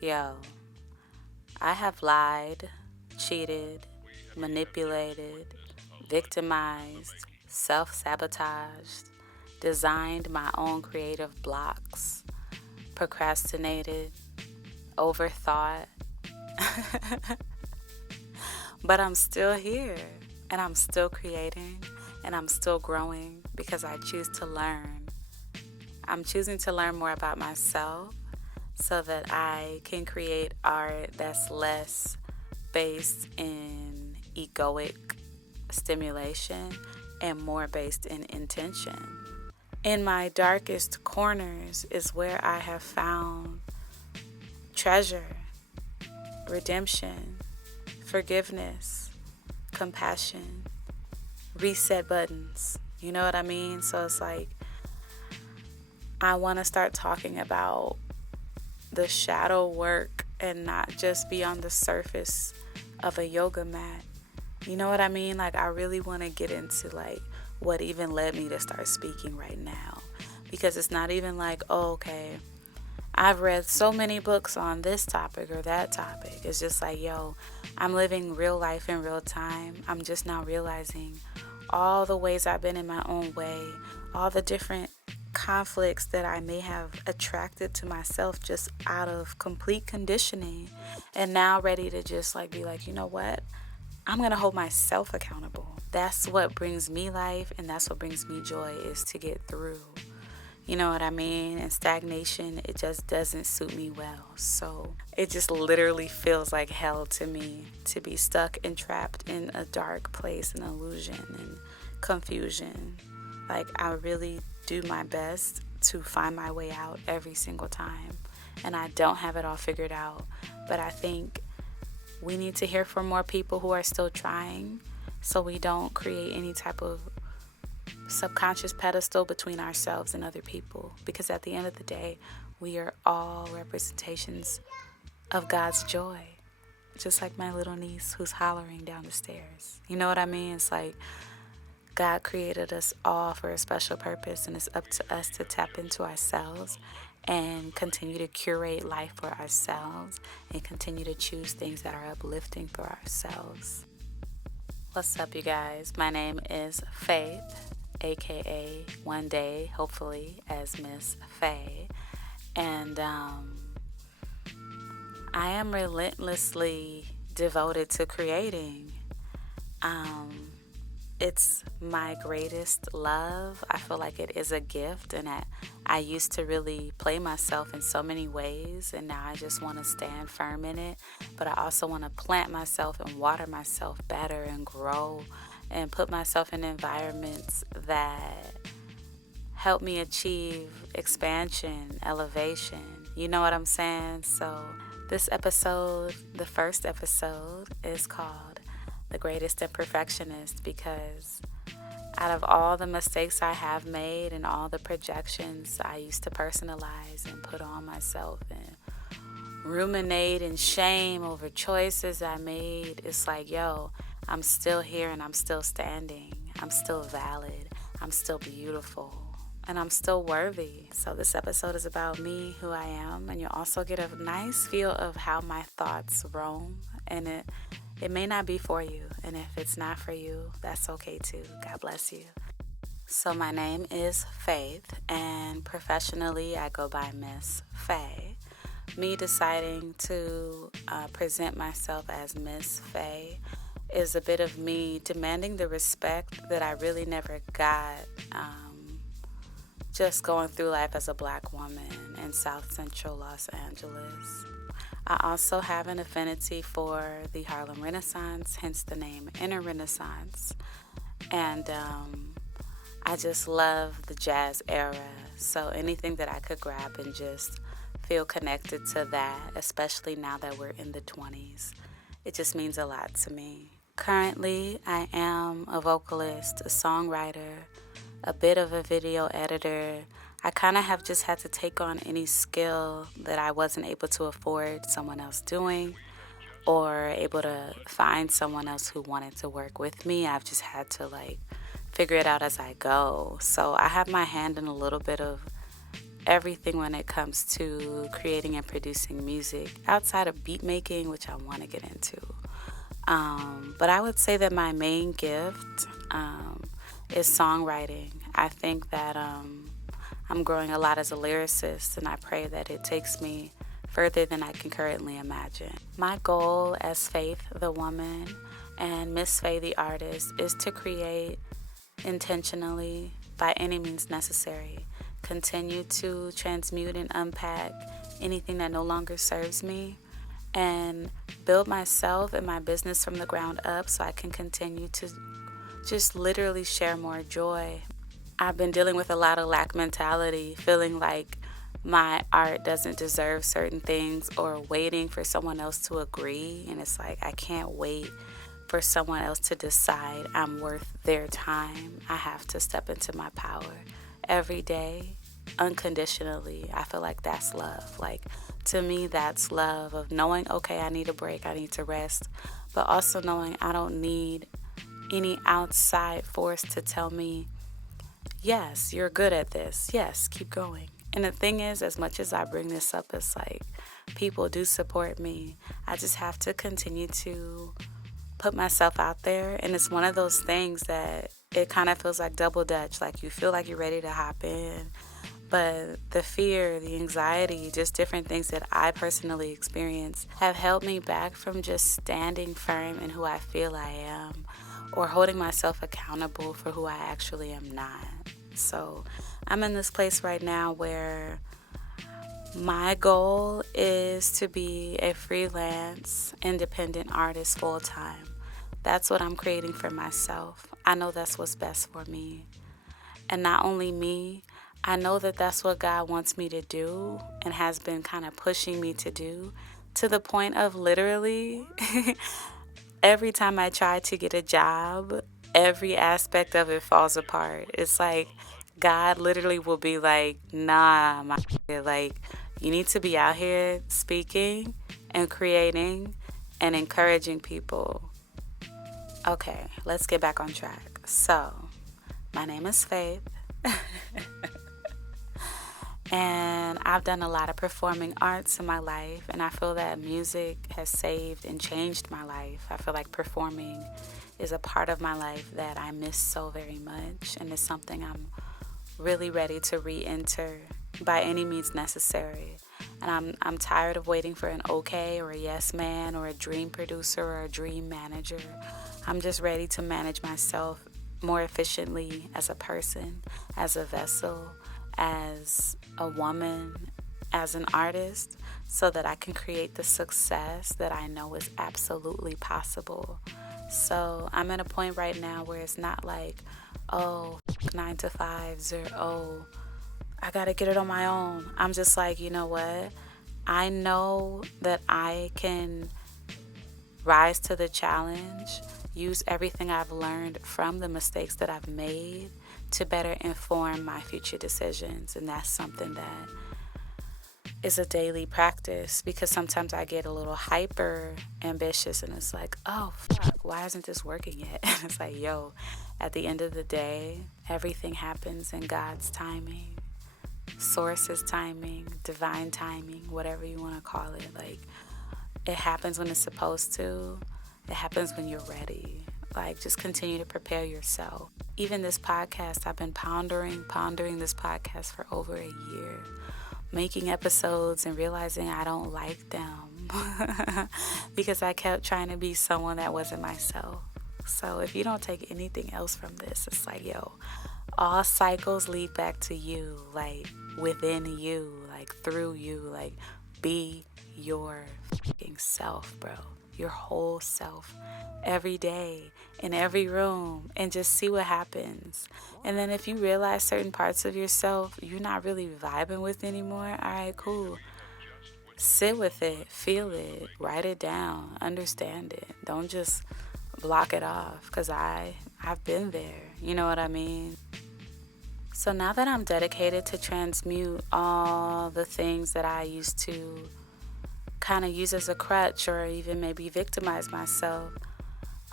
Yo, I have lied, cheated, manipulated, victimized, self sabotaged, designed my own creative blocks, procrastinated, overthought, but I'm still here and I'm still creating and I'm still growing because I choose to learn. I'm choosing to learn more about myself so that I can create art that's less based in egoic stimulation and more based in intention. In my darkest corners is where I have found treasure, redemption, forgiveness, compassion, reset buttons. You know what I mean? So it's like I want to start talking about the shadow work and not just be on the surface of a yoga mat. You know what I mean? Like I really want to get into like what even led me to start speaking right now, because it's not even like, oh, okay, I've read so many books on this topic or that topic. It's just like, yo, I'm living real life in real time. I'm just now realizing all the ways I've been in my own way, all the different conflicts that I may have attracted to myself just out of complete conditioning, and now ready to just like be like, you know what? I'm going to hold myself accountable. That's what brings me life and that's what brings me joy, is to get through. You know what I mean? And stagnation, it just doesn't suit me well. So it just literally feels like hell to me to be stuck and trapped in a dark place and illusion and confusion. Like I really do my best to find my way out every single time. And I don't have it all figured out. But I think we need to hear from more people who are still trying so we don't create any type of subconscious pedestal between ourselves and other people, because at the end of the day we are all representations of God's joy, just like my little niece who's hollering down the stairs. You know what I mean? It's like God created us all for a special purpose, and it's up to us to tap into ourselves and continue to curate life for ourselves and continue to choose things that are uplifting for ourselves. What's up, you guys? My name is Faith, aka one day, hopefully, as Miss Fay. And I am relentlessly devoted to creating. It's my greatest love. I feel like it is a gift, and I used to really play myself in so many ways, and now I just want to stand firm in it. But I also want to plant myself and water myself better and grow and put myself in environments that help me achieve expansion, elevation. You know what I'm saying? So this episode, the first episode, is called The Greatest Imperfectionist, because out of all the mistakes I have made and all the projections I used to personalize and put on myself and ruminate in shame over choices I made, it's like, yo, I'm still here and I'm still standing. I'm still valid. I'm still beautiful. And I'm still worthy. So this episode is about me, who I am, and you'll also get a nice feel of how my thoughts roam. And it may not be for you. And if it's not for you, that's okay too. God bless you. So my name is Faith, and professionally I go by Miss Fay. Me deciding to present myself as Miss Fay is a bit of me demanding the respect that I really never got just going through life as a black woman in South Central Los Angeles. I also have an affinity for the Harlem Renaissance, hence the name Inner Renaissance. And I just love the jazz era. So anything that I could grab and just feel connected to that, especially now that we're in the 20s, it just means a lot to me. Currently, I am a vocalist, a songwriter, a bit of a video editor. I kind of have just had to take on any skill that I wasn't able to afford someone else doing, or able to find someone else who wanted to work with me. I've just had to figure it out as I go. So I have my hand in a little bit of everything when it comes to creating and producing music outside of beat making, which I want to get into. But I would say that my main gift is songwriting. I think that I'm growing a lot as a lyricist, and I pray that it takes me further than I can currently imagine. My goal as Faith, the woman, and Miss Fay, the artist, is to create intentionally by any means necessary. Continue to transmute and unpack anything that no longer serves me, and build myself and my business from the ground up so I can continue to just literally share more joy. I've been dealing with a lot of lack mentality, feeling like my art doesn't deserve certain things or waiting for someone else to agree. And it's like, I can't wait for someone else to decide I'm worth their time. I have to step into my power every day, unconditionally. I feel like that's love. Like, to me, that's love, of knowing, okay, I need a break, I need to rest, but also knowing I don't need any outside force to tell me, yes, you're good at this. Yes, keep going. And the thing is, as much as I bring this up, it's like people do support me. I just have to continue to put myself out there. And it's one of those things that it kind of feels like double dutch. Like, you feel like you're ready to hop in, but the fear, the anxiety, just different things that I personally experience have held me back from just standing firm in who I feel I am, or holding myself accountable for who I actually am not. So I'm in this place right now where my goal is to be a freelance, independent artist full time. That's what I'm creating for myself. I know that's what's best for me. And not only me, I know that that's what God wants me to do and has been kind of pushing me to do, to the point of literally every time I try to get a job, every aspect of it falls apart. It's like God literally will be like, nah, my like, you need to be out here speaking and creating and encouraging people. Okay, let's get back on track. So, my name is Faith. And I've done a lot of performing arts in my life, and I feel that music has saved and changed my life. I feel like performing is a part of my life that I miss so very much, and it's something I'm really ready to re-enter by any means necessary. And I'm tired of waiting for an okay or a yes man or a dream producer or a dream manager. I'm just ready to manage myself more efficiently as a person, as a vessel, as a woman, as an artist, so that I can create the success that I know is absolutely possible. So I'm at a point right now where it's not like, oh, 9 to 5s, or oh, I gotta get it on my own. I'm just like, you know what? I know that I can rise to the challenge, use everything I've learned from the mistakes that I've made to better inform my future decisions. And that's something that is a daily practice, because sometimes I get a little hyper ambitious and it's like, oh, fuck, why isn't this working yet? And it's like, yo, at the end of the day, everything happens in God's timing, source's timing, divine timing, whatever you want to call it. Like, it happens when it's supposed to. It happens when you're ready. Like, just continue to prepare yourself. Even this podcast, I've been pondering this podcast for over a year, making episodes and realizing I don't like them because I kept trying to be someone that wasn't myself. So if you don't take anything else from this, it's like, yo, all cycles lead back to you, like within you, like through you. Like, be your fucking self, bro. Your whole self, every day, in every room, and just see what happens. And then if you realize certain parts of yourself you're not really vibing with anymore, all right, cool. Sit with it, feel it, write it down, understand it. Don't just block it off, because I've been there. You know what I mean? So now that I'm dedicated to transmute all the things that I used to kind of use as a crutch or even maybe victimize myself,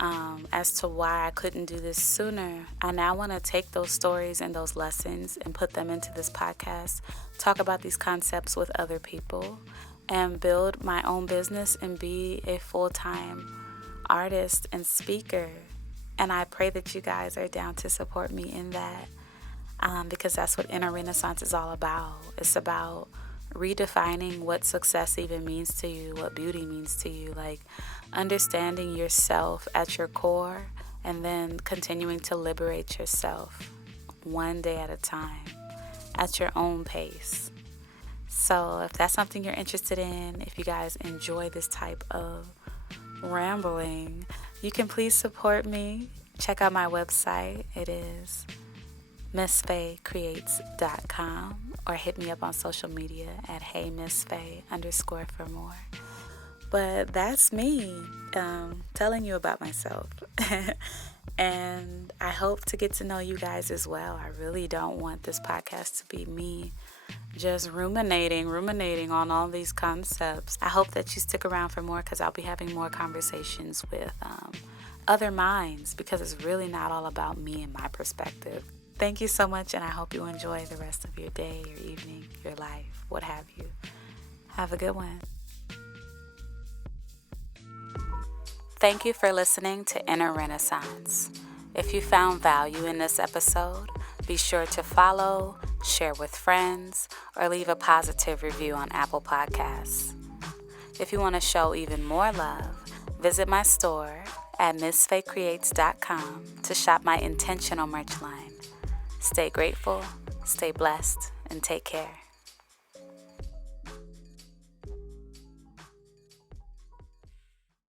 as to why I couldn't do this sooner. I now want to take those stories and those lessons and put them into this podcast, talk about these concepts with other people, and build my own business and be a full-time artist and speaker. And I pray that you guys are down to support me in that, because that's what Inner Renaissance is all about. It's about redefining what success even means to you, what beauty means to you, like understanding yourself at your core and then continuing to liberate yourself one day at a time at your own pace. So if that's something you're interested in, if you guys enjoy this type of rambling, you can please support me. Check out my website. It is MissFayCreates.com, or hit me up on social media at HeyMissFay _ for more. But that's me telling you about myself. And I hope to get to know you guys as well. I really don't want this podcast to be me just ruminating on all these concepts. I hope that you stick around for more, because I'll be having more conversations with other minds, because it's really not all about me and my perspective. Thank you so much, and I hope you enjoy the rest of your day, your evening, your life, what have you. Have a good one. Thank you for listening to Inner Renaissance. If you found value in this episode, be sure to follow, share with friends, or leave a positive review on Apple Podcasts. If you want to show even more love, visit my store at MissFayCreates.com to shop my intentional merch line. Stay grateful, stay blessed, and take care.